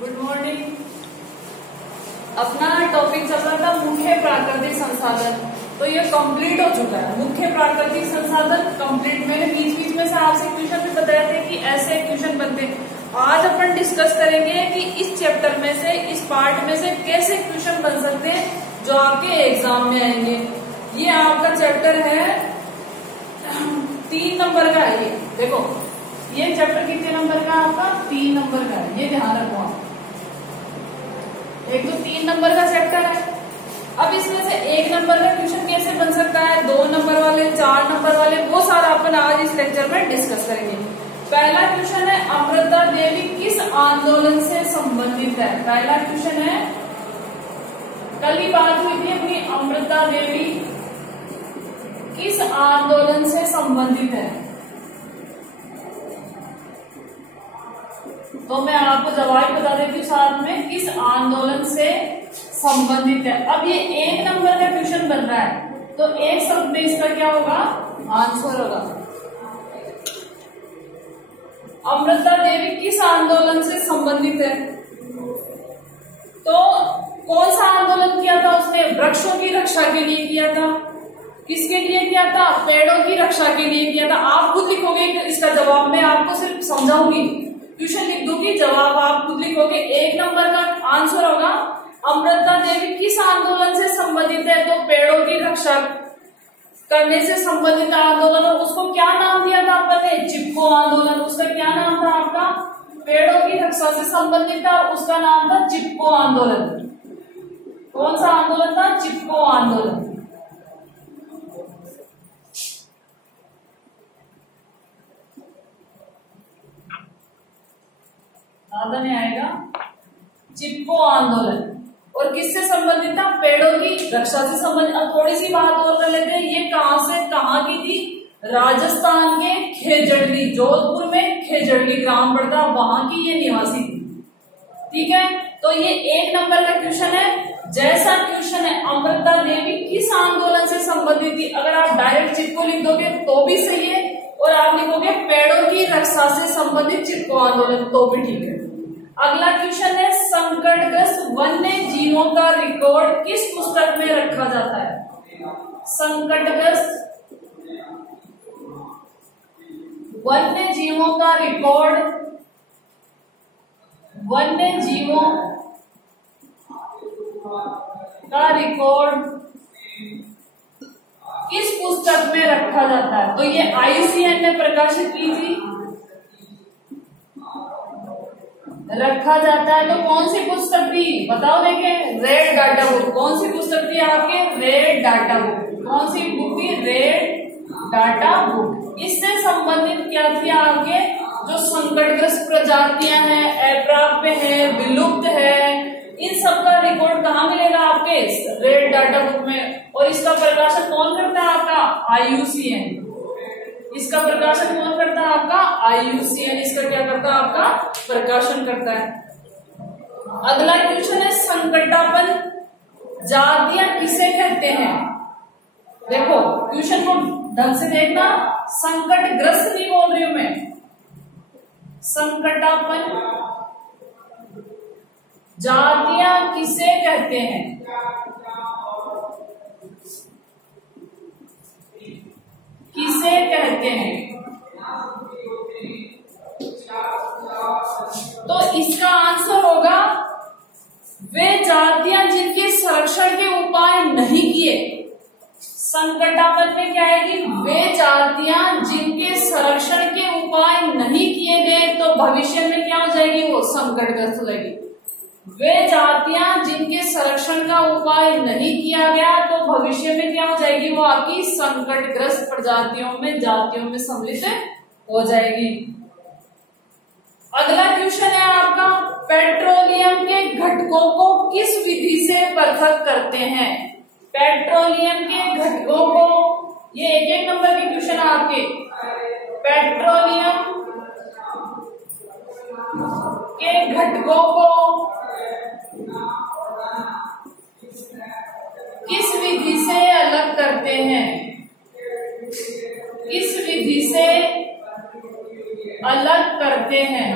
Good morning. अपना topic चल रहा था मुख्य प्राकृतिक संसाधन, तो ये कंप्लीट हो चुका है। मुख्य प्राकृतिक संसाधन कंप्लीट। मैंने बीच बीच में से आपसे क्वेश्चन भी बताया थे कि ऐसे क्वेश्चन बनते हैं। आज अपन डिस्कस करेंगे कि इस चैप्टर में से, इस पार्ट में से कैसे क्वेश्चन बन सकते हैं जो आपके एग्जाम में आएंगे। ये आपका चैप्टर है 3 नंबर का है। ये देखो, ये चैप्टर कितने नंबर का आपका? 3 नंबर का है। ये ध्यान रखो आप। एक तो 3 नंबर का चैप्टर है। अब इसमें से 1 नंबर का क्वेश्चन कैसे बन सकता है, 2 नंबर वाले, 4 नंबर वाले, वो सारा अपन आज इस लेक्चर में डिस्कस करेंगे। पहला क्वेश्चन है, अमृता देवी किस आंदोलन से संबंधित है? पहला क्वेश्चन है, कल ही बात हुई थी अपनी, अमृता देवी किस आंदोलन से संबंधित है? तो मैं आपको जवाब बता देती हूँ साथ में, किस आंदोलन से संबंधित है। अब ये 1 नंबर का क्वेश्चन बन रहा है, तो एक शब्द में इसका क्या होगा? आंसर होगा। अमृता देवी किस आंदोलन से संबंधित है? तो कौन सा आंदोलन किया था उसने? वृक्षों की रक्षा के लिए किया था। किसके लिए किया था? पेड़ों की रक्षा के लिए किया था। आप खुद लिखोगे इसका जवाब, मैं आपको सिर्फ समझाऊंगी, क्वेश्चन लिख दूंगी, जवाब आप खुद लिखोगे। 1 नंबर का आंसर होगा, अमृता देवी किस आंदोलन से संबंधित है? तो पेड़ों की रक्षा करने से संबंधित आंदोलन। उसको क्या नाम दिया था अपन ने? चिपको आंदोलन। उसका क्या नाम था आपका? पेड़ों की रक्षा से संबंधित था, उसका नाम था चिपको आंदोलन। कौन सा आंदोलन था? चिपको आंदोलन। ज्यादा नहीं आएगा। चिपको आंदोलन। और किससे संबंधित था? पेड़ों की रक्षा से संबंधित। अब थोड़ी सी बात और कर लेते हैं, ये कहां से कहां की थी? राजस्थान के खेजड़ली, जोधपुर में खेजड़ली ग्राम पड़ता, वहां की ये निवासी थी। ठीक है, तो ये 1 नंबर का क्वेश्चन है। जैसा क्वेश्चन है, अमृता देवी किस आंदोलन से संबंधित थी, अगर आप डायरेक्ट चिपको लिख दोगे तो भी सही है, और आप लिखोगे पेड़ों की रक्षा से संबंधित चिपको आंदोलन तो भी ठीक है। अगला क्वेश्चन है, संकटग्रस्त वन्य जीवों का रिकॉर्ड किस पुस्तक में रखा जाता है? संकटग्रस्त वन्य जीवों का रिकॉर्ड, वन्य जीवों का रिकॉर्ड किस पुस्तक में रखा जाता है? तो ये IUCN ने प्रकाशित की थी, रखा जाता है। तो कौन सी पुस्तक थी बताओ? देखे, रेड डाटा बुक। कौन सी पुस्तक थी आपके? Red data book. कौन सी बुक थी? Red data book. इससे संबंधित क्या थी आपके? जो संकटग्रस्त प्रजातियां हैं, अप्राप्य है, विलुप्त है, इन सब का रिकॉर्ड कहाँ मिलेगा आपके? रेड डाटा बुक में। और इसका प्रकाशन कौन करता है आपका? IUCN। इसका प्रकाशन कौन करता है आपका? IUCN। इसका क्या करता है आपका? प्रकाशन करता है। अगला क्वेश्चन है, संकटापन जातियां किसे कहते हैं? देखो, क्वेश्चन को ढंग से देखना, संकटग्रस्त नहीं बोल रही हूं मैं, संकटापन जातियां किसे कहते हैं? किसे कहते हैं? तो इसका आंसर होगा, वे जातियां जिनके संरक्षण के उपाय नहीं किए। संकटापन में क्या आएगी? वे जातियां जिनके संरक्षण के उपाय नहीं किए गए, तो भविष्य में क्या हो जाएगी? वो संकटग्रस्त हो जाएगी। वे जातियां जिनके संरक्षण का उपाय नहीं किया गया, तो भविष्य में क्या हो जाएगी? वो आपकी संकटग्रस्त प्रजातियों में, जातियों में सम्मिलित हो जाएगी। अगला क्वेश्चन है आपका, पेट्रोलियम के घटकों को किस विधि से पृथक करते हैं? पेट्रोलियम के घटकों को, ये 1 नंबर के क्वेश्चन है आपके। पेट्रोलियम के घटकों को किस विधि से अलग करते हैं? किस विधि से अलग करते हैं?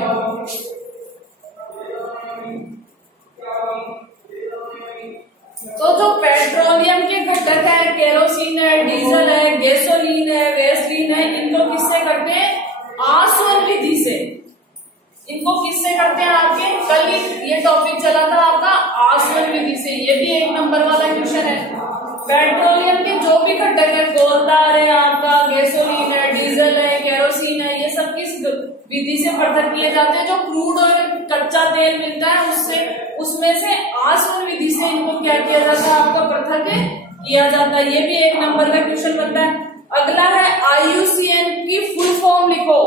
किससे करते हैं आपके, कल ये टॉपिक चला था आपका आसवन विधि से, ये भी 1 नंबर वाला क्वेश्चन है। पेट्रोलियम के जो भी घटक है, कोलदार है आपका, गैसोलीन है, डीजल है, केरोसिन है, ये सब किस विधि से पृथक किए जाते हैं, जो क्रूड और कच्चा तेल मिलता है उससे, उसमें से आसवन विधि से इनको क्या किया जाता है, आपका पृथक किया जाता है। ये भी 1 नंबर का क्वेश्चन बनता है। अगला है IUCN की फुल फॉर्म लिखो।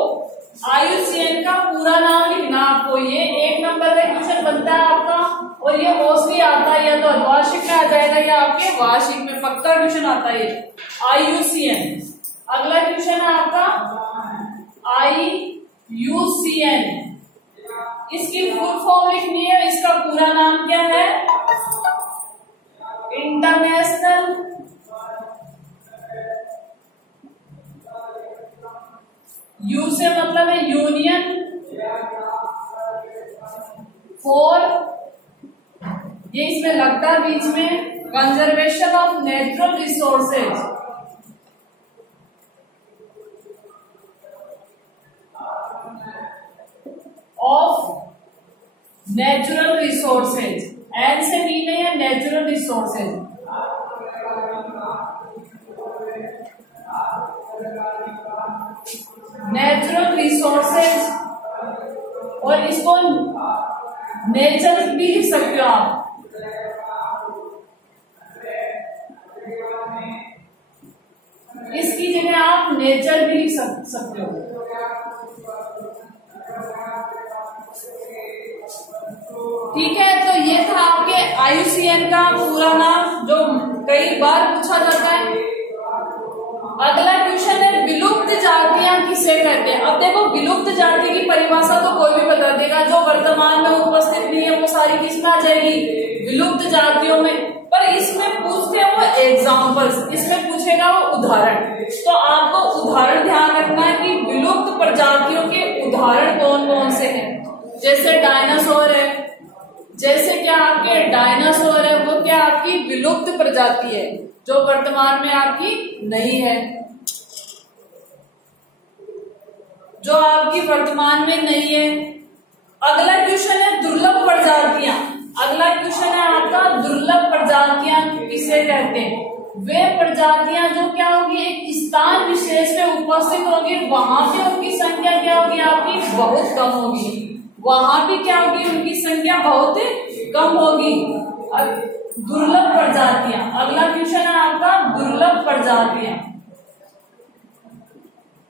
IUCN का पूरा नाम लिखना आपको, ये 1 नंबर का क्वेश्चन बनता है आपका, और ये मोस्टली आता है या तो अर्धवार्षिक में आ जाएगा या आपके वार्षिक में, पक्का क्वेश्चन आता है ये IUCN। अगला क्वेश्चन है आपका IUCN, इसकी फुल फॉर्म लिखनी है, इसका पूरा नाम क्या है, इंटरनेशनल यू से मतलब है यूनियन फॉर, ये इसमें लगता है बीच में, conservation of natural resources, of natural resources, एन से मीन है नेचुरल रिसोर्सेज, नेचुरल रिसोर्सेज, और इसको नेचर भी लिख सकते हो आप, इसकी जगह आप नेचर भी लिख सकते हो। ठीक है, तो ये था आपके IUCN का पूरा नाम, जो कई बार पूछा जाता है। अगला क्वेश्चन है विलुप्त जातियां किसे कहते हैं। अब देखो, विलुप्त जाति की परिभाषा तो कोई भी बता देगा, जो वर्तमान में उपस्थित नहीं है वो सारी किसमें आ जाएगी, विलुप्त जातियों में। पर इसमें पूछते हैं वो एग्जाम्पल्स, इसमें पूछेगा वो उदाहरण, तो आपको उदाहरण ध्यान रखना है कि विलुप्त प्रजातियों के उदाहरण कौन कौन से हैं। जैसे डायनासोर है, जैसे क्या आपके डायनासोर है, वो क्या आपकी विलुप्त प्रजाति है, जो वर्तमान में आपकी नहीं है, जो आपकी वर्तमान में नहीं है। अगला क्वेश्चन है दुर्लभ प्रजातियां। अगला क्वेश्चन है आपका दुर्लभ प्रजातियां किसे कहते हैं। वे प्रजातियां जो क्या होगी, एक स्थान विशेष में उपस्थित होगी, वहां पे उनकी संख्या क्या होगी, आपकी बहुत कम होगी, वहां भी क्या होगी, उनकी संख्या बहुत कम होगी। दुर्लभ प्रजातियां, अगला क्वेश्चन है आपका दुर्लभ प्रजातियां।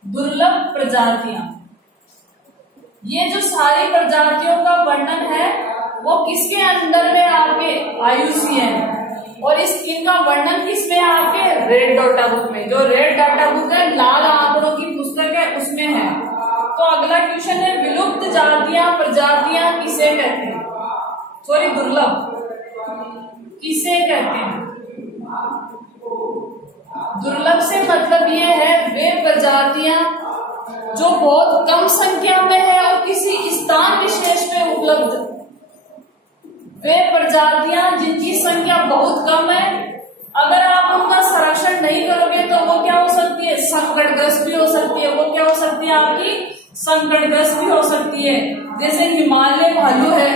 दुर्लभ प्रजातियां, ये जो सारी प्रजातियों का वर्णन है वो किसके अंदर में आपके IUCN, और इस इनका वर्णन किसमें आपके रेड डाटा बुक में, जो रेड डाटा बुक है, लाल आंकड़ों की पुस्तक है, उसमें है। तो अगला क्वेश्चन है विलुप्त जातियां प्रजातियां किसे कहते हैं, सॉरी दुर्लभ किसे कहते हैं। दुर्लभ से मतलब ये है वे प्रजातियां जो बहुत कम संख्या में है और किसी स्थान विशेष में उपलब्ध, वे प्रजातियां जिनकी संख्या बहुत कम है, अगर आप उनका संरक्षण नहीं करोगे तो वो क्या हो सकती है, संकटग्रस्त भी हो सकती है। वो क्या हो सकती है, आपकी संकटग्रस्त भी हो सकती है। जैसे हिमालय भालू है,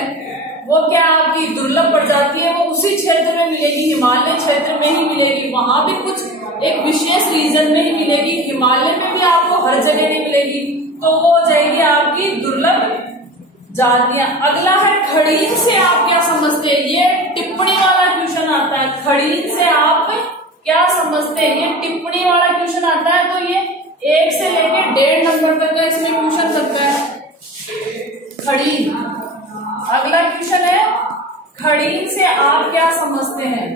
वो क्या आपकी दुर्लभ प्रजाति है, वो उसी क्षेत्र में मिलेगी, हिमालय क्षेत्र में ही मिलेगी, वहां भी कुछ एक विशेष रीजन में ही मिलेगी, हिमालय में भी आपको हर जगह नहीं मिलेगी, तो वो हो जाएगी आपकी दुर्लभ जातियां। अगला है खड़ीन से आप क्या समझते हैं, ये टिप्पणी वाला क्वेश्चन आता है। खड़ीन से आप क्या समझते हैं, ये टिप्पणी वाला क्वेश्चन आता है, तो ये 1 से लेके 1.5 नंबर तक का इसमें क्वेश्चन लगता है। खड़ीन, अगला क्वेश्चन है खड़ीन से आप क्या समझते हैं।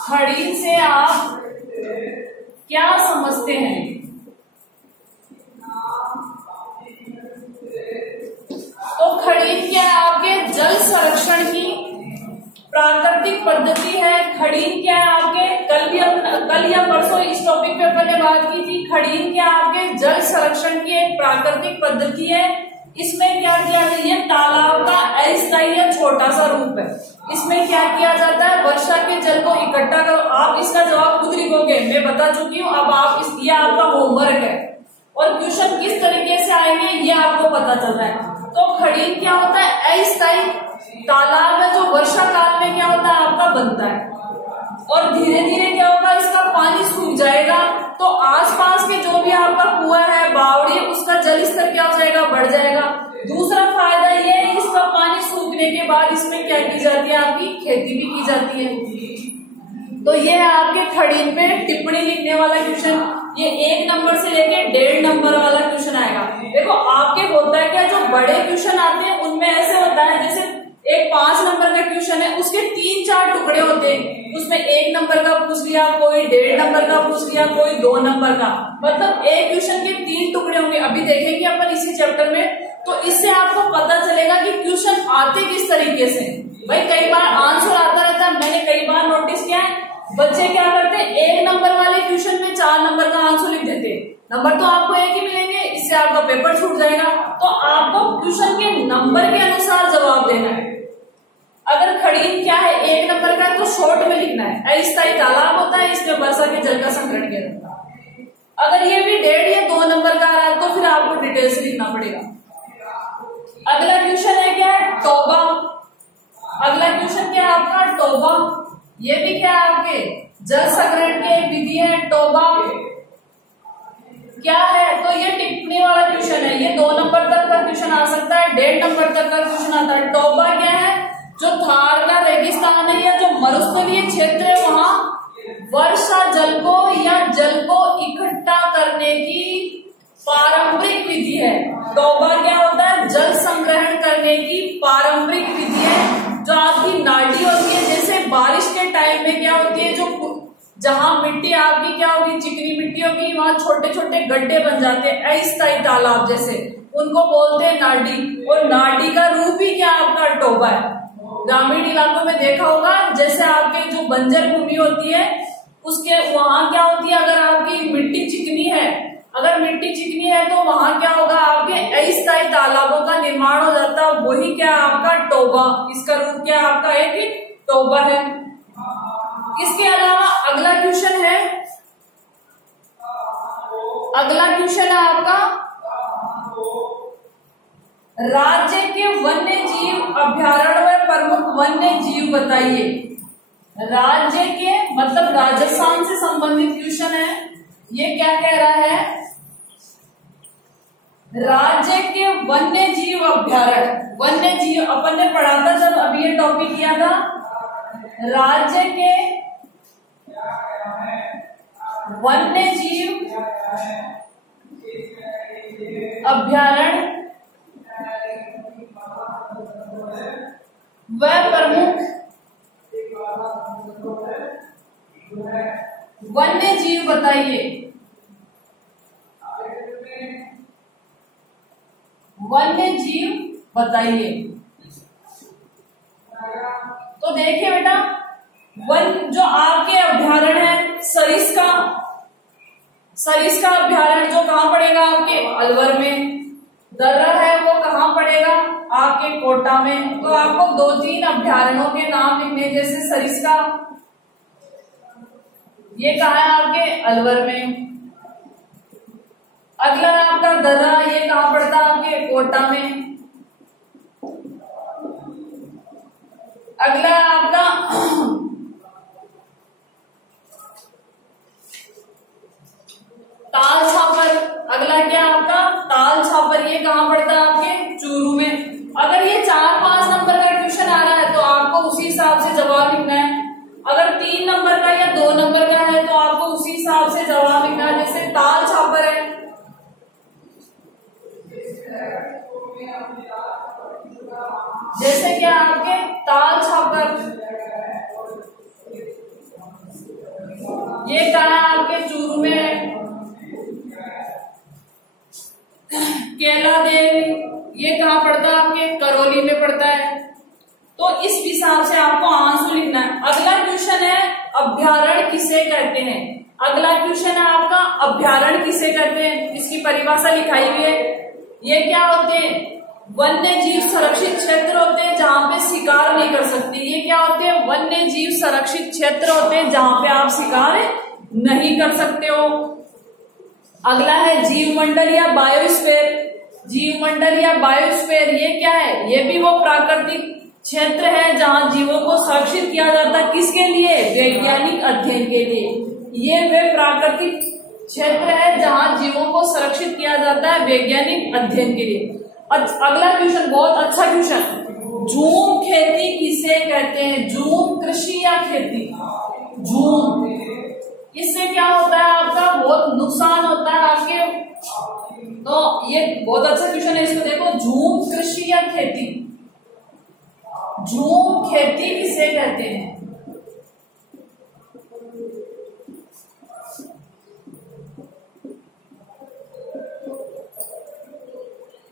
खड़ीन से आप क्या समझते हैं। तो खड़ीन क्या आपके जल संरक्षण की प्राकृतिक पद्धति है। खड़ीन क्या है आपके, कल या परसों इस टॉपिक पे अपन ने बात की थी। खड़ीन क्या आपके जल संरक्षण की एक प्राकृतिक पद्धति है। इसमें क्या किया जाता है, ये तालाब का अस्थायी या छोटा सा रूप है। इसमें क्या किया जाता है, वर्षा के जल को इकट्ठा कर, आप इसका जवाब खुद लिखोगे, मैं बता चुकी हूँ। अब आप ये आपका होमवर्क है, और क्वेश्चन किस तरीके से आएंगे ये आपको पता चल रहा है। तो खड़ीन क्या होता है, अस्थायी तालाब है जो वर्षा काल में क्या होता है आपका बनता है, और धीरे धीरे क्या होगा इसका पानी सूख जाएगा, तो आसपास के जो भी आपका कुआं है, बावड़ी, उसका जल स्तर क्या हो जाएगा, बढ़ जाएगा। दूसरा फायदा ये है कि इसका पानी सूखने के बाद इसमें क्या की जाती है, आपकी खेती भी की जाती है। तो ये है आपके खड़ीन पे टिप्पणी लिखने वाला क्वेश्चन। ये 1 नंबर से लेके 1.5 नंबर वाला क्वेश्चन आएगा। देखो आपके होता है क्या, जो बड़े क्वेश्चन आते हैं उनमें ऐसे होता है, जैसे एक 5 नंबर का क्वेश्चन है, उसके 3-4 टुकड़े होते हैं, उसमें 1 नंबर का पूछ लिया, कोई 1.5 नंबर का पूछ लिया, कोई 2 नंबर का, मतलब एक क्वेश्चन के 3 टुकड़े होंगे। अभी देखेंगे अपन इसी चैप्टर में, तो इससे आपको पता चलेगा कि क्वेश्चन आते किस तरीके से। भाई कई बार आंसर आता रहता है, मैंने कई बार नोटिस किया है, बच्चे क्या करते हैं 1 नंबर वाले क्वेश्चन में 4 नंबर का आंसर लिख देते हैं। नंबर तो आपको एक ही मिलेंगे, इससे आपका पेपर छूट जाएगा। तो आपको क्वेश्चन के नंबर के अनुसार जवाब देना है। अगर खड़ीन क्या है 1 नंबर का, तो शॉर्ट में लिखना है, अस्थायी तालाब होता है, इसमें वर्षा के जल का संग्रहण किया जाता है। अगर ये भी 1.5 या 2 नंबर का आ रहा है तो फिर आपको डिटेल से लिखना पड़ेगा। अगला क्वेश्चन है क्या है, टोबा। अगला क्वेश्चन क्या है आपका, टोबा। ये भी क्या है आपके जल संग्रहण की एक विधि है, टोबा क्या है, तो ये टिप्पणी वाला क्वेश्चन है। ये 2 नंबर तक का क्वेश्चन आ सकता है, 1.5 नंबर तक का क्वेश्चन आता है। टोबा क्या है, जो थार का रेगिस्तान है या जो मरुस्थलीय क्षेत्र है, वहां वर्षा जल को या जल को इकट्ठा करने की पारंपरिक विधि है। टोबा क्या होता है, जल संग्रहण करने की पारंपरिक विधि है, जो आपकी नाडी होती है। जैसे बारिश के टाइम में क्या होती है, जो जहां मिट्टी आपकी क्या होगी, चिकनी मिट्टी होगी, वहां छोटे छोटे गड्ढे बन जाते हैं, अस्थायी तालाब जैसे, उनको बोलते हैं नाडी। और नाडी का रूप ही क्या आपका टोबा है। ग्रामीण इलाकों में देखा होगा, जैसे आपके जो बंजर भूमि होती है उसके वहां क्या होती है, अगर आपकी मिट्टी चिकनी है, अगर मिट्टी चिकनी है तो वहां क्या होगा, आपके अस्थायी तालाबों का निर्माण हो जाता है, वही क्या आपका टोबा। इसका रूप क्या आपका एक टोबा है। इसके अलावा अगला क्वेश्चन है, अगला क्वेश्चन है आपका, राज्य के वन्य जीव अभ्यारण्य व प्रमुख वन्य जीव बताइए। राज्य के मतलब राजस्थान से संबंधित क्वेश्चन है। ये क्या कह रहा है, राज्य के वन्य जीव अभ्यारण्य। वन्य जीव अपन ने पढ़ा था जब अभी ये टॉपिक किया था, राज्य के वन्य जीव अभ्यारण्य व प्रमुख वन्य जीव बताइए। वन्य जीव बताइए। तो देखिए बेटा, वन जो आपके अभ्यारण्य है, सरिस्का अभ्यारण्य जो कहाँ पड़ेगा, आपके अलवर में। दर्रा है वो कहाँ पड़ेगा, आपके कोटा में। तो आपको 2-3 अभ्यारण्यों के नाम लिखने, जैसे सरिस्का, ये कहाँ है आपके अलवर में। अगला आपका दर्रा, ये कहाँ पड़ता है आपके कोटा में। अगला आपका ताल छापर। अगला क्या आपका ताल छापर, ये कहाँ पड़ता है आपके चूरू में। अगर ये 4-5 नंबर का क्वेश्चन आ रहा है तो आपको उसी हिसाब से जवाब लिखना है। अगर 3 नंबर का या 2 नंबर का है तो आपको उसी हिसाब से जवाब लिखना है। जैसे ताल छापर है, जैसे क्या आपके ताल छापर, ये कहाँ आपके चूरू में है। केला देवी, ये कहाँ पड़ता है आपके करौली में पड़ता है। तो इस हिसाब से आपको आंसर लिखना है। अगला क्वेश्चन है, अभ्यारण्य किसे कहते हैं। अगला क्वेश्चन है आपका, अभ्यारण्य किसे कहते हैं, इसकी परिभाषा लिखाई हुई है। ये क्या होते हैं, वन्य जीव संरक्षित क्षेत्र होते हैं जहां पे शिकार नहीं कर सकते। ये क्या होते हैं, वन्य जीव संरक्षित क्षेत्र होते हैं जहां पे आप शिकार नहीं कर सकते हो। अगला है जीवमंडल या बायोस्फीयर। जीवमंडल या बायोस्फीयर ये क्या है? ये भी वो प्राकृतिक क्षेत्र है जहां जीवों को संरक्षित किया जाता है। किसके लिए? वैज्ञानिक अध्ययन के लिए। ये वे प्राकृतिक क्षेत्र है जहां जीवों को संरक्षित किया जाता है वैज्ञानिक अध्ययन के लिए। अगला क्वेश्चन, बहुत अच्छा क्वेश्चन, झूम खेती किसे कहते हैं? झूम कृषि या खेती? झूम, इससे क्या होता है? आपका बहुत नुकसान होता है आपके, तो ये बहुत अच्छा क्वेश्चन है, इसको देखो। झूम कृषि या खेती? झूम खेती किसे कहते हैं?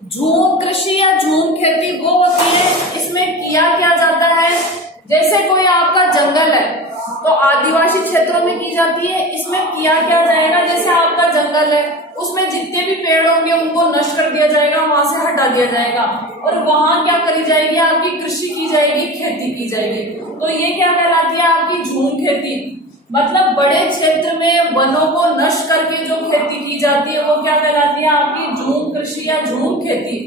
झूम कृषि या झूम खेती वो होती है, इसमें किया क्या जाता है? जैसे कोई आपका जंगल है तो आदिवासी क्षेत्रों में की जाती है। इसमें किया क्या जाएगा? जैसे आपका जंगल है, उसमें जितने भी पेड़ होंगे उनको नष्ट कर दिया जाएगा, वहां से हटा दिया जाएगा, और वहां क्या करी जाएगी? आपकी कृषि की जाएगी, खेती की जाएगी। तो ये क्या कहलाती है? आपकी झूम खेती। मतलब बड़े क्षेत्र में वनों को नष्ट करके जो खेती की जाती है वो क्या कहलाती है? आपकी झूम कृषि या झूम खेती।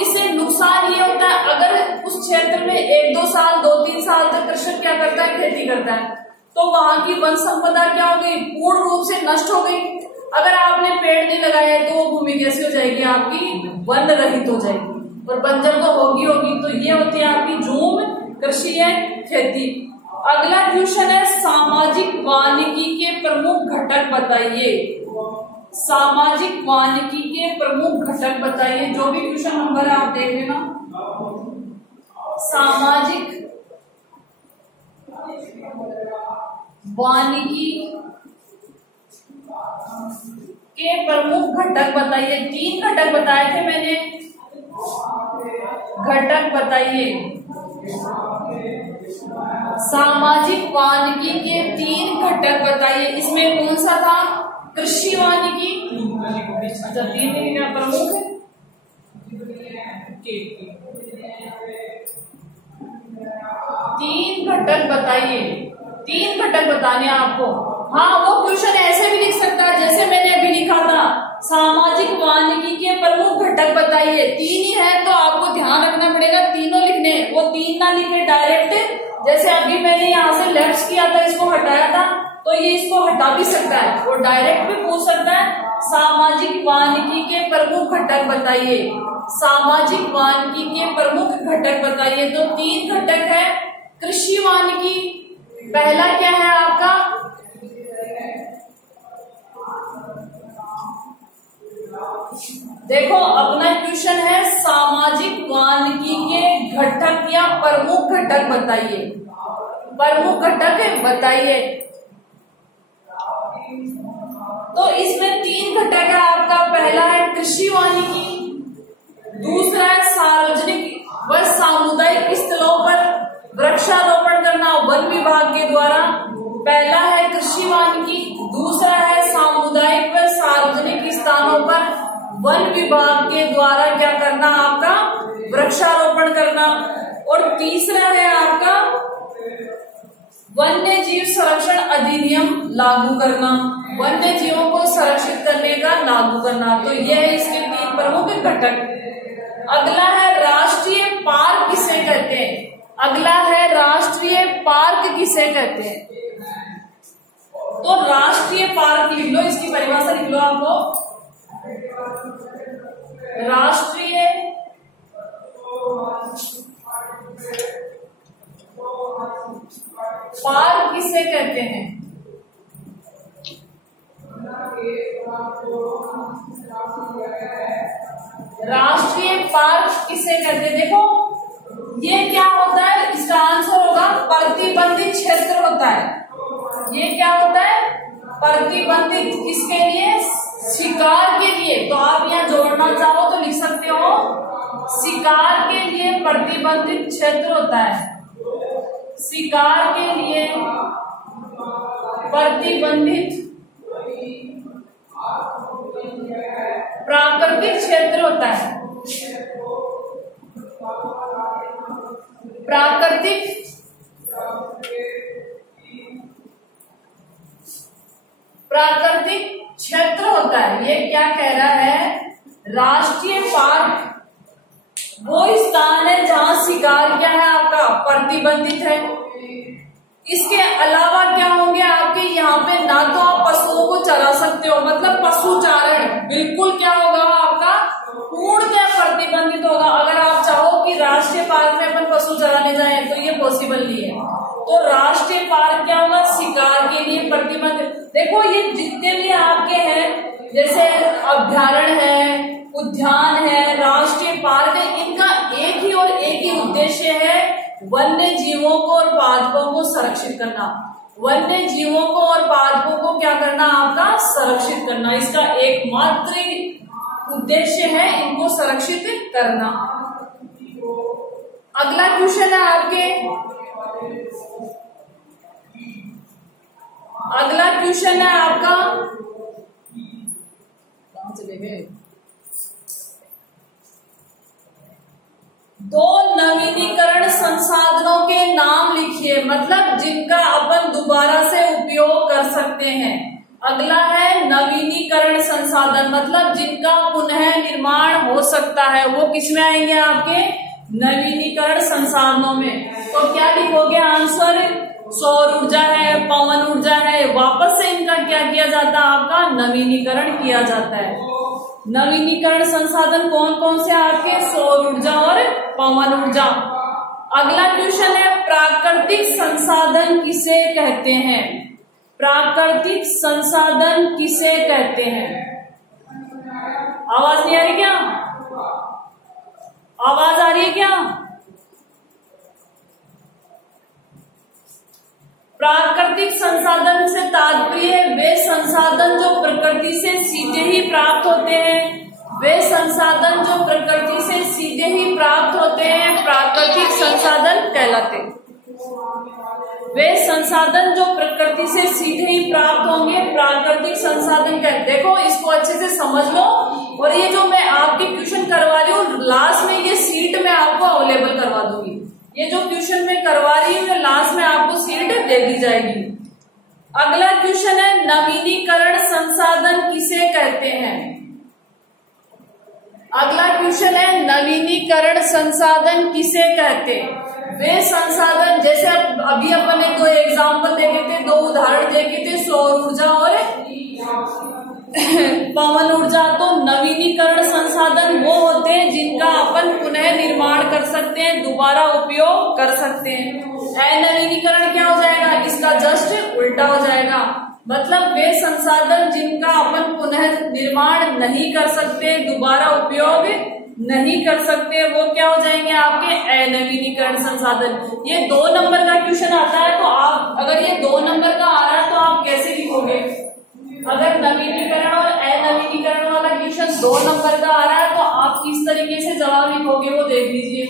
इससे नुकसान ये होता है, अगर उस क्षेत्र में 1-2 साल 2-3 साल तक कृषक क्या करता है? खेती करता है, तो वहां की वन संपदा क्या हो गई? पूर्ण रूप से नष्ट हो गई। अगर आपने पेड़ नहीं लगाया तो वो भूमि कैसी हो जाएगी? आपकी वन रहित हो जाएगी, और बंजर तो होगी। तो ये होती है आपकी झूम कृषि या खेती। अगला क्वेश्चन है, सामाजिक वानिकी के प्रमुख घटक बताइए। सामाजिक वानिकी के प्रमुख घटक बताइए। जो भी क्वेश्चन नंबर है आप देख लेना। सामाजिक वानिकी के प्रमुख घटक बताइए। 3 घटक बताए थे मैंने, घटक बताइए। सामाजिक वानिकी के 3 घटक बताइए। इसमें कौन सा था? कृषि वानिकी। अच्छा, 3 क्या प्रमुख है? 3 घटक बताइए। 3 घटक बताने आपको। हाँ, वो क्वेश्चन ऐसे भी लिख सकता है जैसे मैंने अभी लिखा था, सामाजिक वानिकी के प्रमुख घटक बताइए। 3 ही है तो आपको ध्यान रखना पड़ेगा तीनों लिखने। वो 3 ना लिखे डायरेक्ट, जैसे अभी मैंने यहाँ से लेफ्ट किया था, इसको हटाया था, तो ये इसको हटा भी सकता है, वो डायरेक्ट भी पूछ सकता है। सामाजिक वानिकी के प्रमुख घटक बताइए। सामाजिक वानिकी के प्रमुख घटक बताइए। तो 3 घटक है। कृषि वानिकी पहला क्या है आपका? देखो, अपना क्वेश्चन है सामाजिक वानिकी के घटक या प्रमुख घटक बताइए। प्रमुख घटक बताइए। तो इसमें 3 घटक है आपका। पहला है कृषि वानिकी, दूसरा है सार्वजनिक व सामुदायिक स्थलों पर वृक्षारोपण करना वन विभाग के द्वारा। पहला है कृषि वानिकी, दूसरा है सामुदायिक व सार्वजनिक स्थानों पर वन विभाग के द्वारा क्या करना? आपका वृक्षारोपण करना। और तीसरा है आपका वन्य जीव संरक्षण अधिनियम लागू करना, वन्य जीवों को संरक्षित करने का लागू करना। तो यह है इसके 3 प्रमुख घटक। अगला है राष्ट्रीय पार्क किसे कहते हैं? अगला है राष्ट्रीय पार्क किसे कहते हैं? तो राष्ट्रीय पार्क लिख लो, इसकी परिभाषा लिख लो आप लोग। राष्ट्रीय पार्क किसे कहते हैं? राष्ट्रीय पार्क किसे कहते हैं? देखो, ये क्या होता है? इसका आंसर होगा प्रतिबंधित क्षेत्र होता है। ये क्या होता है? प्रतिबंधित। किसके लिए? शिकार के लिए। तो आप यहाँ जोड़ना चाहो तो लिख सकते हो, शिकार के लिए प्रतिबंधित क्षेत्र होता है। शिकार के लिए प्रतिबंधित प्राकृतिक क्षेत्र होता है। प्राकृतिक क्षेत्र होता है। ये वो स्थान है जहां शिकार क्या है आपका प्रतिबंधित है। इसके अलावा क्या होंगे आपके यहाँ पे, ना तो आप पशुओं को चरा सकते हो, मतलब पशु चारण बिल्कुल क्या होगा आपका पूर्णतः प्रतिबंधित होगा। अगर आप चाहो कि राष्ट्रीय पार्क में अपन पशु चराने जाए तो ये पॉसिबल नहीं है। तो राष्ट्रीय पार्क क्या होगा, शिकार के लिए प्रतिबंधित। देखो ये जितने भी आपके हैं, जैसे अभ्यारण्य है, उद्यान है, राष्ट्रीय पार्क है, इनका एक ही उद्देश्य है वन्य जीवों को और पादपों को संरक्षित करना। वन्य जीवों को और पादपों को क्या करना आपका संरक्षित करना, इसका एकमात्र उद्देश्य है इनको संरक्षित करना। अगला क्वेश्चन है आपके, अगला क्वेश्चन है आपका, कहां चले गए, दो नवीनीकरण संसाधनों के नाम लिखिए, मतलब जिनका अपन दोबारा से उपयोग कर सकते हैं। अगला है नवीनीकरण संसाधन, मतलब जिनका पुनः निर्माण हो सकता है, वो किसमें आएंगे आपके नवीनीकरण संसाधनों में। तो क्या लिखोगे आंसर, सौर ऊर्जा है, पवन ऊर्जा है, वापस से इनका क्या किया जाता है आपका नवीनीकरण किया जाता है। नवीनीकरण संसाधन कौन कौन से आपके, सौर ऊर्जा और पवन ऊर्जा। अगला क्वेश्चन है प्राकृतिक संसाधन किसे कहते हैं, प्राकृतिक संसाधन किसे कहते हैं। आवाज नहीं आ रही क्या, आवाज आ रही है क्या। प्राकृतिक संसाधन से तात्पर्य वे संसाधन जो प्रकृति से सीधे ही प्राप्त होते हैं, वे संसाधन जो प्रकृति से सीधे ही प्राप्त होते हैं प्राकृतिक संसाधन कहलाते हैं। वे संसाधन जो प्रकृति से सीधे ही प्राप्त होंगे प्राकृतिक संसाधन कहते। देखो इसको अच्छे से समझ लो, और ये जो मैं आपकी ट्यूशन करवा रही हूँ लास्ट में ये सीट में आपको अवेलेबल करवा दूंगी। ये जो ट्यूशन में करवा रही हूँ लास्ट में आपको सीट दे दी जाएगी। अगला क्वेश्चन है नवीनीकरण संसाधन किसे कहते हैं। अगला क्वेश्चन है नवीनीकरण संसाधन किसे कहते हैं। वे संसाधन, जैसे अभी अपन ने दो एग्जाम्पल देखे थे, दो उदाहरण देखे थे, सौर ऊर्जा और पवन ऊर्जा। तो नवीनीकरण संसाधन वो होते हैं जिनका अपन पुनः निर्माण कर सकते हैं, दोबारा उपयोग कर सकते हैं। अनवीनीकरण क्या हो जाएगा, इसका जस्ट उल्टा हो जाएगा, मतलब वे संसाधन जिनका अपन पुनः निर्माण नहीं कर सकते, दोबारा उपयोग नहीं कर सकते, वो क्या हो जाएंगे आपके अनवीनीकरण संसाधन। ये 2 नंबर का क्वेश्चन आता है, तो आप अगर ये 2 नंबर का आ रहा है तो आप कैसे लिखोगे। अगर नवीनीकरण और अनवीनीकरण वाला क्वेश्चन 2 नंबर का आ रहा है तो आप किस तरीके से जवाब लिखोगे वो देख लीजिए।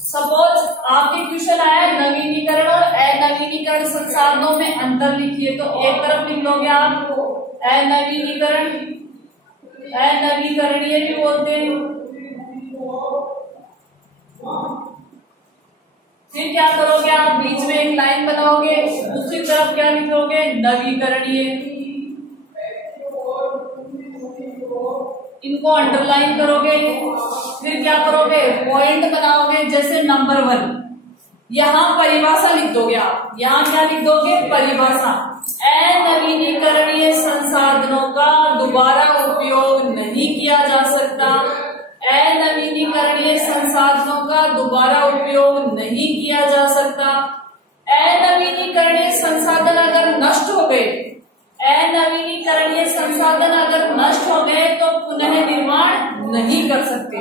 सपोज आपके क्वेश्चन आया नवीनीकरण और अनवीनीकरण संसाधनों में अंतर लिखिए, तो एक तरफ लिख लोगे आप अनवीनीकरण, अनवीकरणीय भी बोलते हैं। फिर क्या करोगे आप, बीच में एक लाइन बनाओगे, दूसरी तरफ क्या लिखोगे नवीकरणीय, इनको अंडरलाइन करोगे। फिर क्या करोगे पॉइंट बनाओगे, जैसे नंबर 1 यहाँ परिभाषा लिख दोगे आप, यहाँ क्या लिख दोगे परिभाषा। अनवीनीकरणीय संसाधनों का दोबारा उपयोग नहीं किया जा सकता, अनवीनीकरणीय संसाधनों का दोबारा उपयोग नहीं किया जा सकता। अनवीनीकरणीय संसाधन अगर नष्ट हो गए, अनवीनीकरणीय संसाधन अगर नष्ट हो गए तो पुनः निर्माण नहीं कर सकते।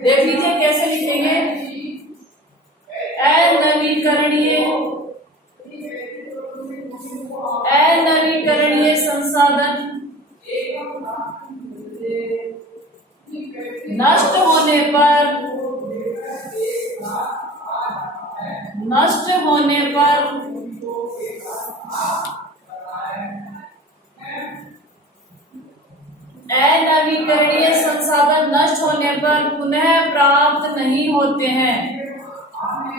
देख लीजिए कैसे लिखेंगे, अनवीकरणीय संसाधन नष्ट होने पर अनवीकरणीय संसाधन नष्ट होने पर पुनः प्राप्त नहीं होते हैं,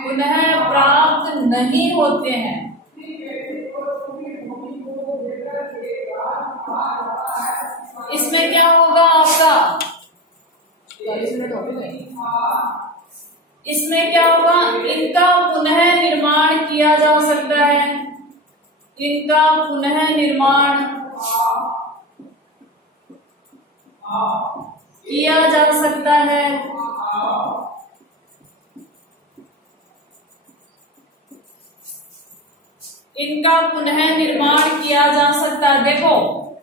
पुनः प्राप्त नहीं होते हैं। इसमें क्या होगा आपका 40 मिनट हो गए। इसमें क्या होगा, इनका पुनः निर्माण किया जा सकता है, इनका पुनः निर्माण किया जा सकता है। इनका पुनः निर्माण किया जा सकता है। देखो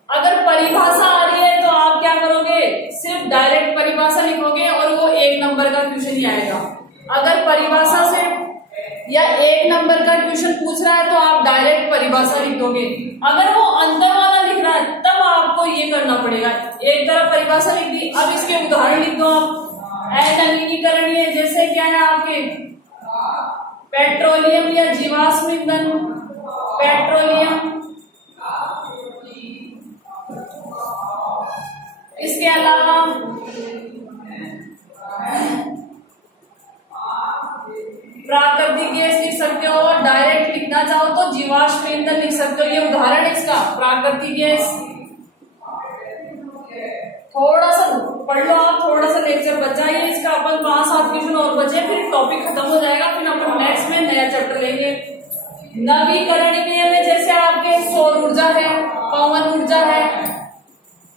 अगर परिभाषा आ रही है तो आप क्या करोगे, सिर्फ डायरेक्ट परिभाषा लिखोगे और वो 1 नंबर का क्वेश्चन ही आएगा। अगर परिभाषा से या 1 नंबर का क्वेश्चन पूछ रहा है तो आप डायरेक्ट परिभाषा लिखोगे। अगर वो अंदर वाला लिख रहा है तब आपको ये करना पड़ेगा, एक तरफ परिभाषा लिख दी, अब इसके उदाहरण लिख दो आप। अनलीनीकरणीय जैसे क्या है आपके, पेट्रोलियम या जीवाश्म ईंधन, पेट्रोलियम। इसके अलावा प्राकृतिक गैस लिख सकते हो, और डायरेक्ट लिखना चाहो तो जीवाश्म ईंधन लिख सकते हो। ये उदाहरण है इसका, प्राकृतिक गैस। थोड़ा सा पढ़ लो आप, थोड़ा सा लेक्चर बचा ही है इसका, अपन 5-7 क्वेश्चन और बचे, फिर टॉपिक खत्म हो जाएगा, फिर अपन नेक्स्ट में नया चैप्टर लेंगे। नवीकरणीय में जैसे आपके सौर ऊर्जा है, पवन ऊर्जा है,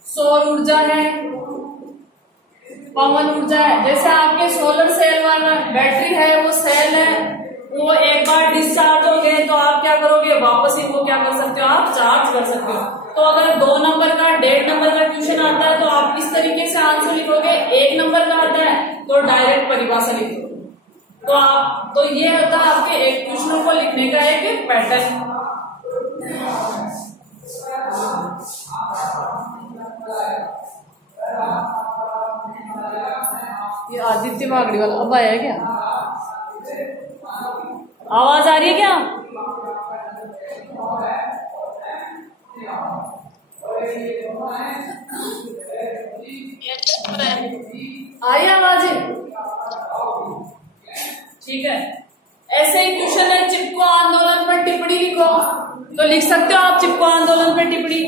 सौर ऊर्जा है, पवन ऊर्जा है। जैसे आपके सोलर सेल वाला बैटरी है, वो सेल है, वो एक बार डिस्चार्ज हो गए तो आप क्या करोगे, वापस इनको क्या कर सकते हो, आप चार्ज कर सकते हो। तो अगर 2 नंबर का 1.5 नंबर का क्वेश्चन आता है तो आप किस तरीके से आंसर लिखोगे, 1 नंबर का आता है तो डायरेक्ट परिभाषा लिखो। तो ये होता है आपके एक क्वेश्चन को लिखने का एक पैटर्न। ये आदित्य बागड़ी वाला अब आया है क्या, आवाज आ रही है क्या? आई आवाज? ठीक है। ऐसे ही क्वेश्चन है, चिपको आंदोलन पर टिप्पणी लिखो, तो लिख सकते हो आप चिपको आंदोलन पर टिप्पणी।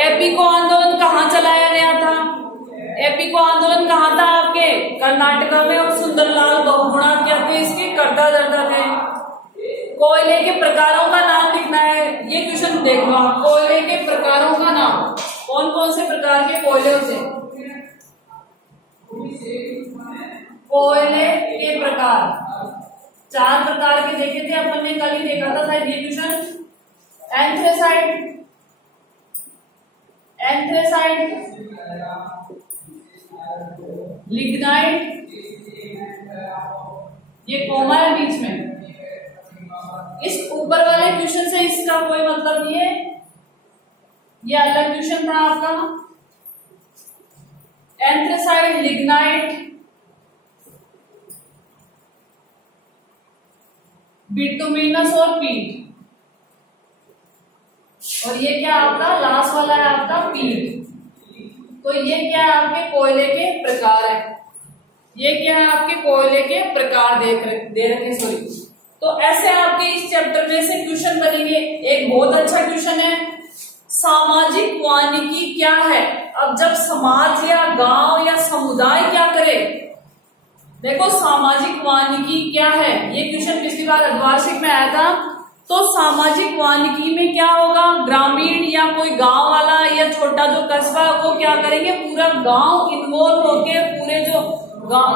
एपीको आंदोलन कहाँ चलाया गया था, एपीको आंदोलन कहाँ था आपके, कर्नाटका में, और सुंदरलाल बहुगुणा क्या थे, इसके कर्ता धर्ता थे। कोयले के प्रकारों का नाम लिखना है, ये क्वेश्चन देख लो आप, कोयले के प्रकारों का नाम, कौन कौन से प्रकार के कोयले होते हैं, कोयले के प्रकार 4 प्रकार के देखे थे अपन ने, कल ही देखा था शायद ये क्वेश्चन। एंथ्रेसाइट, एंथ्रेसाइट, लिग्नाइट, ये कॉमा है बीच में। इस ऊपर वाले क्वेश्चन से इसका कोई मतलब नहीं है, ये अलग क्वेश्चन था आपका। एंथ्रेसाइट, लिग्नाइट, बिटुमिनस और पीट, और ये क्या आपका लास्ट वाला है आपका पीट। तो ये क्या है आपके कोयले के प्रकार है, ये क्या है आपके कोयले के प्रकार दे रखे सॉरी। तो ऐसे आपके इस चैप्टर में से क्वेश्चन बनेंगे। एक बहुत अच्छा क्वेश्चन है, सामाजिक वानिकी क्या है। अब जब समाज या गांव या समुदाय क्या करे, देखो सामाजिक वानिकी क्या है, ये क्वेश्चन पिछली बार अर्धवार्षिक में आया था। तो सामाजिक वानिकी में क्या होगा, ग्रामीण या कोई गांव वाला या छोटा जो कस्बा, वो क्या करेंगे, पूरा गांव इन्वॉल्व होके, पूरे जो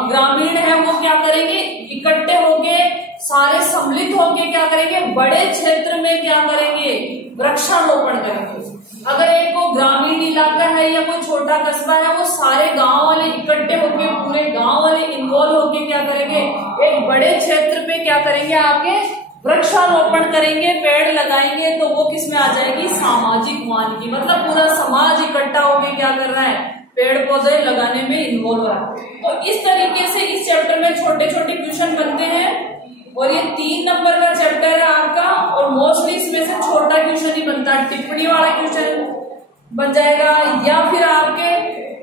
ग्रामीण है वो क्या करेंगे, इकट्ठे होके, सारे सम्मिलित होके क्या करेंगे, बड़े क्षेत्र में क्या करेंगे, वृक्षारोपण करेंगे। अगर एक को ग्रामीण इलाका है या कोई छोटा कस्बा है, वो सारे गांव वाले इकट्ठे होके, पूरे गांव वाले इन्वॉल्व होके क्या करेंगे, एक बड़े क्षेत्र पे क्या करेंगे, आपके वृक्षारोपण करेंगे, पेड़ लगाएंगे। तो वो किस में आ जाएगी, सामाजिक वानिकी। मतलब पूरा समाज इकट्ठा होके क्या कर रहा है, पेड़ पौधे लगाने में इन्वॉल्व हो रहा है। तो इस तरीके से इस चैप्टर में छोटे छोटे क्वेश्चन बनते हैं, और ये 3 नंबर का चैप्टर है आपका, और मोस्टली इसमें से छोटा क्वेश्चन ही बनता है, टिप्पणी वाला क्वेश्चन बन जाएगा, या फिर आपके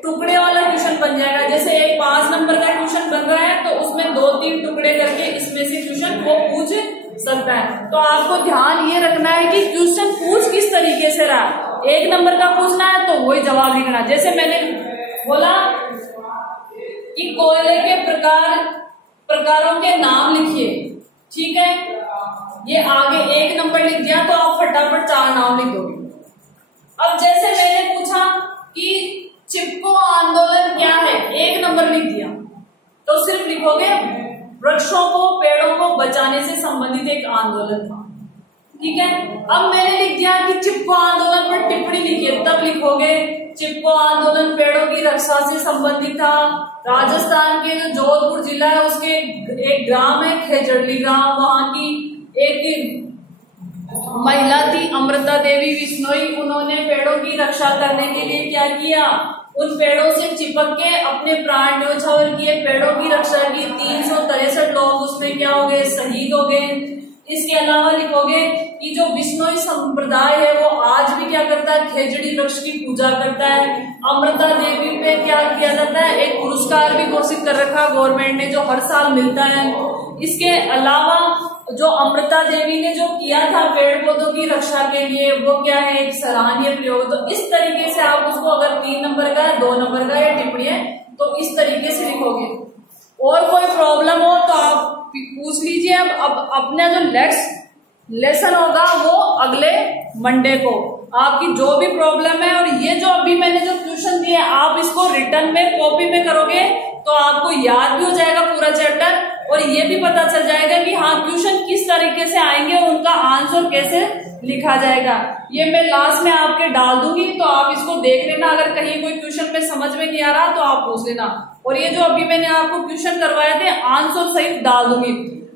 टुकड़े वाला क्वेश्चन बन जाएगा। जैसे एक 5 नंबर का क्वेश्चन बन रहा है तो उसमें 2-3 टुकड़े करके इसमें से क्वेश्चन वो पूछ सकता है। तो आपको ध्यान ये रखना है कि क्वेश्चन पूछ किस तरीके से रहा, 1 नंबर का पूछना है तो वही जवाब लिखना। जैसे मैंने बोला कि कोयले के प्रकारों के नाम लिखिए। ठीक है, ये आगे 1 नंबर लिख दिया तो आप फटाफट 4 नाम लिख दोगे। अब जैसे मैंने पूछा कि चिपको आंदोलन क्या है, 1 नंबर लिख दिया तो सिर्फ लिखोगे वृक्षों को, पेड़ों को बचाने से संबंधित एक आंदोलन था। ठीक है, अब मैंने लिख दिया कि चिपको आंदोलन पर टिप्पणी लिखिए, तब लिखोगे चिपको आंदोलन पेड़ों की रक्षा से संबंधित था। राजस्थान के जो जोधपुर जिला है उसके एक ग्राम है खेजड़ली ग्राम, वहां की एक महिला थी अमृता देवी बिश्नोई, उन्होंने पेड़ों की रक्षा करने के लिए क्या किया, उन पेड़ों से चिपक के अपने प्राण न्योछावर किए, पेड़ों की रक्षा की। 363 लोग उसमें क्या हो गए, शहीद हो गए। इसके अलावा लिखोगे कि जो बिश्नोई संप्रदाय है वो आज भी क्या करता है, खेजड़ी वृक्ष की पूजा करता है। अमृता देवी पे क्या किया जाता है, एक पुरस्कार भी घोषित कर रखा गवर्नमेंट ने जो हर साल मिलता है। इसके अलावा जो अमृता देवी ने जो किया था पेड़ पौधों की रक्षा के लिए वो क्या है, एक सराहनीय प्रयोग। तो इस तरीके से आप उसको अगर 3 नंबर का 2 नंबर का या टिप्पणी है तो इस तरीके से लिखोगे। और कोई प्रॉब्लम हो तो आप पूछ लीजिए। अब अपना जो नेक्स्ट लेसन होगा वो अगले मंडे को, आपकी जो भी प्रॉब्लम है और ये जो अभी मैंने जो क्वेश्चन दिए आप इसको रिटर्न में कॉपी में करोगे तो आपको याद भी हो जाएगा पूरा चैप्टर, और ये भी पता चल जाएगा कि हाँ क्वेश्चन किस तरीके से आएंगे और उनका आंसर कैसे लिखा जाएगा। ये मैं लास्ट में आपके डाल दूंगी तो आप इसको देख लेना, अगर कहीं कोई क्वेश्चन में समझ में नहीं आ रहा तो आप पूछ लेना। और ये जो अभी मैंने आपको क्वेश्चन करवाए थे आंसर सहित डाल दूंगी।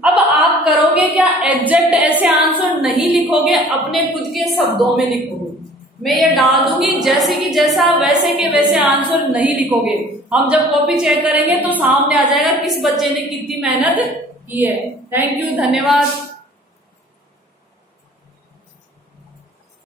अब आप करोगे क्या, एग्जैक्ट ऐसे आंसर नहीं लिखोगे, अपने खुद के शब्दों में लिखोगे। मैं ये डाल दूंगी जैसे कि जैसा वैसे के वैसे आंसर नहीं लिखोगे। हम जब कॉपी चेक करेंगे तो सामने आ जाएगा किस बच्चे ने कितनी मेहनत की है। थैंक यू, धन्यवाद।